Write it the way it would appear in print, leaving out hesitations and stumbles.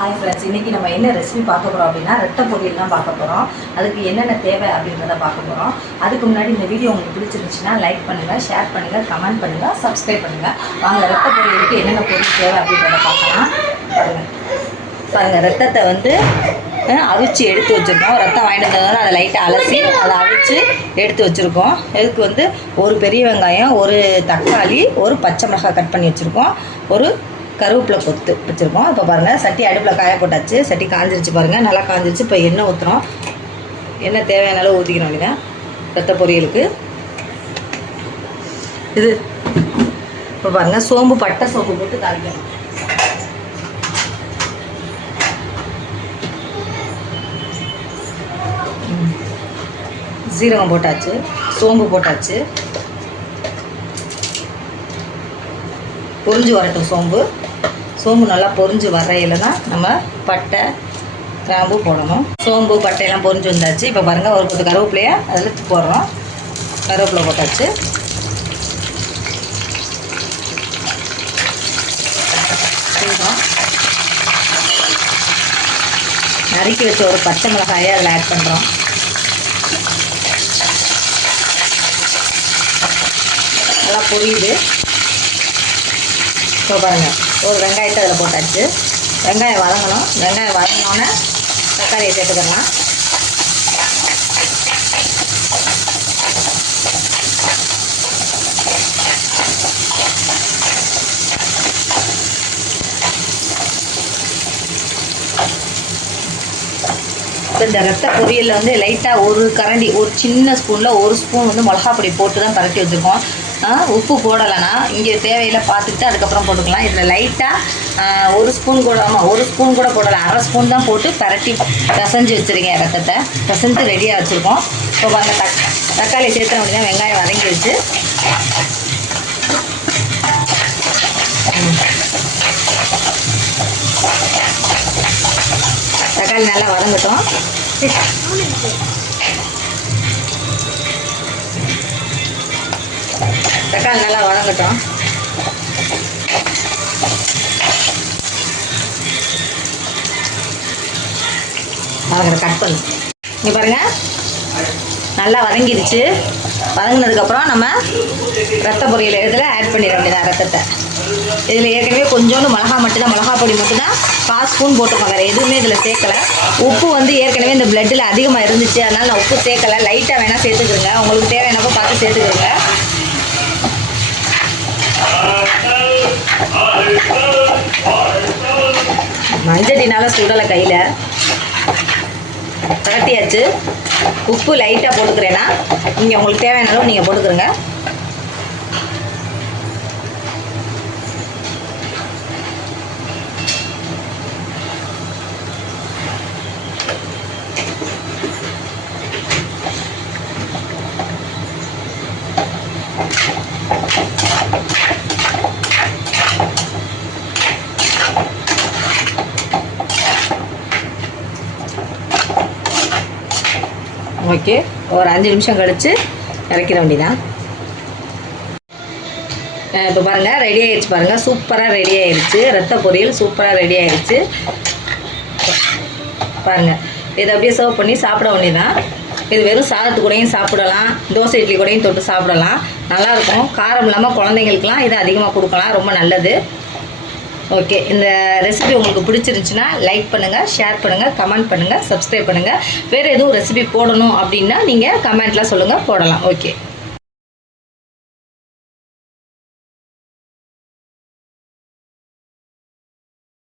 Hi friends, இன்றைக்கி நம்ம என்ன ரெசிபி பார்க்க போகிறோம் அப்படின்னா ரெட்டை பொரியல் தான் பார்க்க போகிறோம். அதுக்கு என்னென்ன தேவை அப்படின்றத பார்க்க போகிறோம். அதுக்கு முன்னாடி இந்த வீடியோ உங்களுக்கு பிடிச்சிருந்துச்சுன்னா லைக் பண்ணுங்கள், ஷேர் பண்ணுங்கள், கமெண்ட் பண்ணுங்கள், சப்ஸ்கிரைப் பண்ணுங்கள். வாங்க ரெட்டை பொரியலுக்கு என்னென்ன பொருள் தேவை அப்படின்றத பார்க்கலாம். பாருங்கள் ரத்தத்தை வந்து அவிச்சு எடுத்து வச்சுருக்கோம். ரத்தம் வாங்கிட்டு வந்ததுனால அதை லைட்டாக அலசி அதை அவிச்சு எடுத்து வச்சுருக்கோம். இதுக்கு வந்து ஒரு பெரிய வெங்காயம், ஒரு தக்காளி, ஒரு பச்சை மிளகாய் கட் பண்ணி வச்சுருக்கோம், ஒரு கருவேப்பிலை கொத்து வச்சுருக்கோம். இப்போ பாருங்கள் சட்டி அடுப்பில் காய போட்டாச்சு. சட்டி காஞ்சிருச்சு பாருங்கள், நல்லா காஞ்சிருச்சு. இப்போ எண்ணெய் ஊற்றுறோம். எண்ணெய் தேவையான அளவு ஊற்றிக்கணும் அப்படின்னா ரத்த பொரியலுக்கு. இது இப்போ பாருங்கள் சோம்பு, பட்டை சோம்பு போட்டு தாளிக்கணும். சீரகம் போட்டாச்சு, சோம்பு போட்டாச்சு. பொரிஞ்சு வரட்டும் சோம்பு நல்லா பொரிஞ்சு வரையில தான் நம்ம பட்டை கிராம்பு போடணும். சோம்பு பட்டையெல்லாம் பொரிஞ்சு வந்தாச்சு. இப்போ பாருங்கள் ஒரு கொத்து கருவேப்பிலையை அதில் போடுறோம். கருவேப்பிலை போட்டாச்சு. நறுக்கி வச்ச ஒரு பச்சை மிளகாயை அதில் ஆட் பண்ணுறோம். நல்லா பொரியுது. இப்போ பாருங்கள் ஒரு வெங்காயத்தை அதில் போட்டாச்சு. வெங்காயம் வதங்கணும். வெங்காயம் வதங்கினோன்னே தக்காளியை சேர்த்துக்கலாம். இப்போ இந்த ரத்த பொரியலில் வந்து லைட்டாக ஒரு கரண்டி, ஒரு சின்ன ஸ்பூனில் ஒரு ஸ்பூன் வந்து மிளகா பொடி போட்டு தான் பரட்டி வச்சுருக்கோம். உப்பு போடலைன்னா இங்கே தேவையில் பார்த்துக்கிட்டு அதுக்கப்புறம் போட்டுக்கலாம். இதில் லைட்டாக ஒரு ஸ்பூன் கூட போடலை, அரை ஸ்பூன் தான் போட்டு பரட்டி பிசைஞ்சு வச்சுருக்கேன். ரத்தத்தை பிசைஞ்சு ரெடியாக வச்சுருக்கோம். இப்போ பாருங்கள் தக்காளி சேர்த்துறோம் அப்படின்னா வெங்காயம் வதங்கிடுச்சு. தக்காளி நல்லா வதங்கட்டும். தக்காளி நல்லா வதங்கட்டும். கட் பண்ணு. இங்கே பாருங்கள் நல்லா வதங்கிடுச்சு. வதங்கினதுக்கப்புறம் நம்ம ரத்த பொரியல் இதில் ஆட் பண்ணிட வேண்டியதான். ரத்தத்தை இதில் ஏற்கனவே கொஞ்சோண்டு மிளகா பொடி மட்டும்தான் 1/4 ஸ்பூன் போட்டுக்கோங்க. வேறு எதுவுமே இதில் சேர்க்கலை. உப்பு வந்து ஏற்கனவே இந்த பிளட்டில் அதிகமாக இருந்துச்சு, அதனால் நான் உப்பு சேர்க்கலை. லைட்டாக வேணால் சேர்த்துக்கிறேங்க, உங்களுக்கு தேவையானப்போ பார்த்து சேர்த்துக்கிறேங்க. மஞ்சட்டினால சுடலை கையில் பரட்டியாச்சு. உப்பு லைட்டாக போட்டுக்கிறேன்னா நீங்கள் உங்களுக்கு தேவையான அளவு நீங்கள் போட்டுக்கிறங்க. ஓகே, ஒரு 5 நிமிஷம் கழித்து இறக்கிற வேண்டியதான். இப்போ பாருங்கள் ரெடி ஆகிடுச்சு. பாருங்கள் சூப்பராக ரெடி ஆகிடுச்சு. ரத்த பொரியல் சூப்பராக ரெடி ஆகிடுச்சு. பாருங்கள் இதை அப்படியே சர்வ் பண்ணி சாப்பிட வேண்டியதான். இது வெறும் சாதத்து கூடயும் சாப்பிடலாம், தோசை இட்லி கூடயும் தொட்டு சாப்பிடலாம். நல்லாயிருக்கும். காரம் இல்லாமல் குழந்தைங்களுக்குலாம் இதை அதிகமாக கொடுக்கலாம், ரொம்ப நல்லது. ஓகே, இந்த ரெசிபி உங்களுக்கு பிடிச்சிருந்துச்சுன்னா லைக் பண்ணுங்கள், ஷேர் பண்ணுங்கள், கமெண்ட் பண்ணுங்கள், சப்ஸ்கிரைப் பண்ணுங்கள். வேறு எதுவும் ரெசிபி போடணும் அப்படின்னா நீங்கள் கமெண்ட்டில் சொல்லுங்கள், போடலாம். ஓகே.